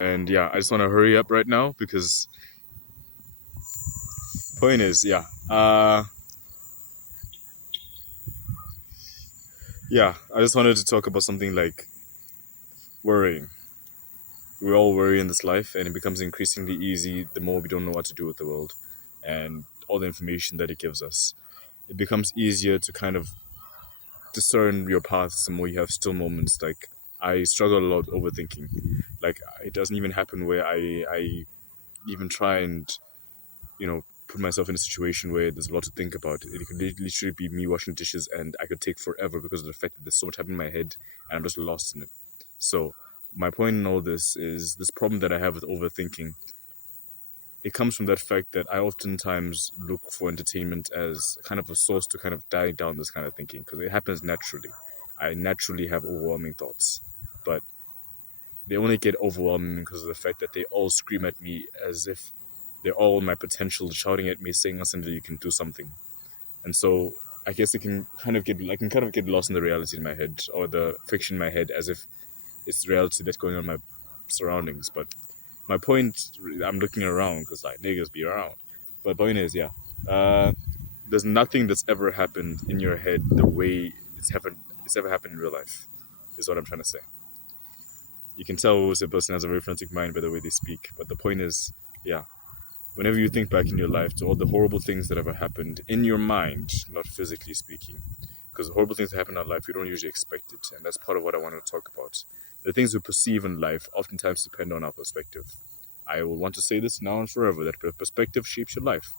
And yeah, I just want to hurry up right now because point is, I just wanted to talk about something like worrying. We all worry in this life, and it becomes increasingly easy the more we don't know what to do with the world and all the information that it gives us. It becomes easier to kind of discern your paths the more you have still moments. Like, I struggle a lot overthinking. Like, it doesn't even happen where I even try and put myself in a situation where there's a lot to think about. It could literally be me washing dishes, and I could take forever because of the fact that there's so much happening in my head, and I'm just lost in it. So my point in all this is this problem that I have with overthinking. It comes from that fact that I oftentimes look for entertainment as kind of a source to kind of die down this kind of thinking, because it happens naturally. I naturally have overwhelming thoughts, but they only get overwhelming because of the fact that they all scream at me as if they're all my potential, shouting at me, saying, "Listen, you can do something." And so I guess I can kind of get lost in the reality in my head, or the fiction in my head, as if it's the reality that's going on in my surroundings. But my point, I'm looking around because like niggas be around. But point is, there's nothing that's ever happened in your head the way it's ever happened in real life. Is what I'm trying to say. You can tell a person has a very frantic mind by the way they speak. But the point is, whenever you think back in your life to all the horrible things that ever happened in your mind, not physically speaking, because the horrible things that happen in our life, we don't usually expect it. And that's part of what I want to talk about. The things we perceive in life oftentimes depend on our perspective. I will want to say this now and forever, that perspective shapes your life.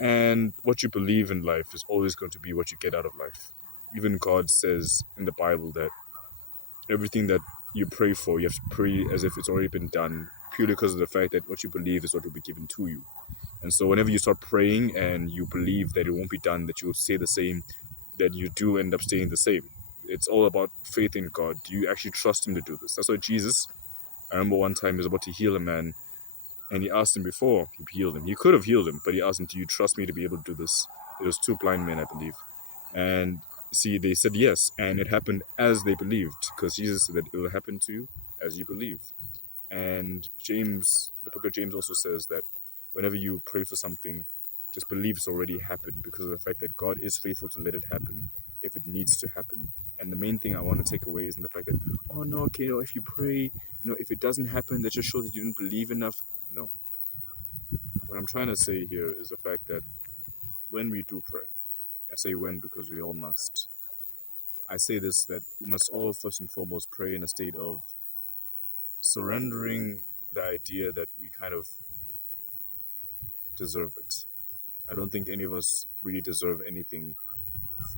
And what you believe in life is always going to be what you get out of life. Even God says in the Bible that everything that you pray for, you have to pray as if it's already been done, purely because of the fact that what you believe is what will be given to you. And so whenever you start praying and you believe that it won't be done, that you will stay the same, that you do end up staying the same. It's all about faith in God. Do you actually trust him to do this? That's why Jesus, I remember one time he was about to heal a man, and he asked him before he healed him. He could have healed him, but he asked him, "Do you trust me to be able to do this?" It was two blind men, I believe. And see, they said yes, and it happened as they believed, because Jesus said that it will happen to you as you believe. And James, the book of James also says that whenever you pray for something, just believe it's already happened, because of the fact that God is faithful to let it happen if it needs to happen. And the main thing I want to take away is in the fact that, oh no, okay, if you pray, if it doesn't happen, that just shows that you didn't believe enough. No. What I'm trying to say here is the fact that when we do pray, I say when because we all must. I say this, that we must all first and foremost pray in a state of surrendering the idea that we kind of deserve it. I don't think any of us really deserve anything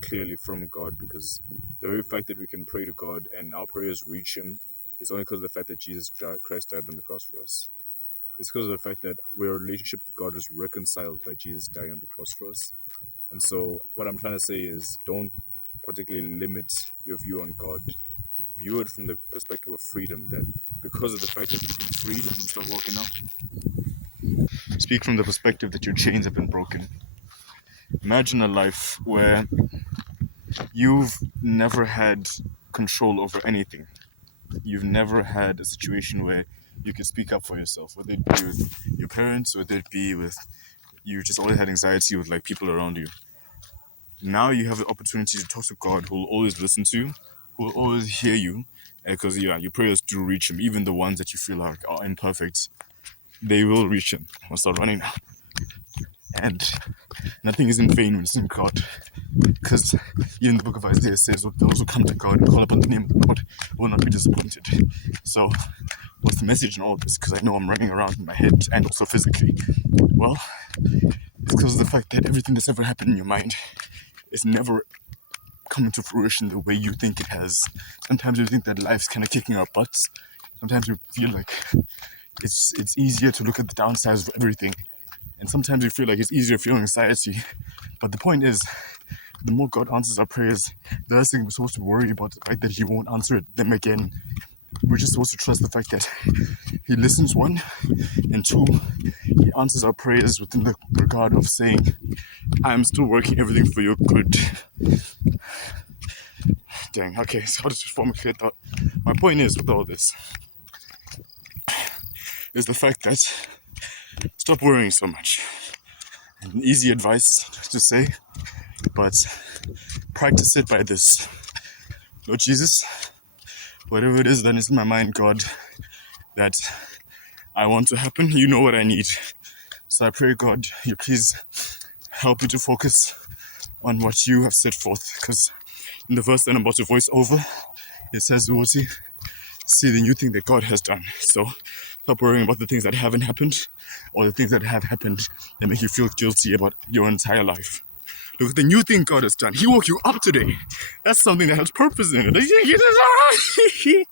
clearly from God, because the very fact that we can pray to God and our prayers reach him is only because of the fact that Jesus Christ died on the cross for us. It's because of the fact that our relationship with God is reconciled by Jesus dying on the cross for us. And so what I'm trying to say is, don't particularly limit your view on God. View it from the perspective of freedom, that because of the fact that you're freed and you start walking out, speak from the perspective that your chains have been broken. Imagine a life where you've never had control over anything. You've never had a situation where you can speak up for yourself, whether it be with your parents, whether it be with you just always had anxiety with like people around you. Now you have the opportunity to talk to God, who will always listen to you, who will always hear you, because your prayers do reach him, even the ones that you feel like are imperfect. They will reach him. I'll start running now. And nothing is in vain when it's in God. Because even the book of Isaiah says, those who come to God and call upon the name of the Lord will not be disappointed. So, what's the message in all this? Because I know I'm running around in my head and also physically. Well, it's because of the fact that everything that's ever happened in your mind is never coming to fruition the way you think it has. Sometimes we think that life's kind of kicking our butts. Sometimes we feel like it's easier to look at the downsides of everything. And sometimes we feel like it's easier feeling anxiety. But the point is, the more God answers our prayers, the less thing we're supposed to worry about the fact that he won't answer them again. We're just supposed to trust the fact that he listens, one, and two, he answers our prayers within the regard of saying, I'm still working everything for your good. Dang, okay, so I'll just form a clear thought. My point is, with all this, is the fact that stop worrying so much. An easy advice to say, but practice it by this. Lord Jesus, whatever it is that is in my mind, God, that I want to happen, you know what I need. So I pray, God, you please help me to focus on what you have set forth. Because in the verse that I'm about to voice over, it says, Uti, see the new thing that God has done. So stop worrying about the things that haven't happened or the things that have happened that make you feel guilty about your entire life. Look at the new thing God has done. He woke you up today. That's something that has purpose in it.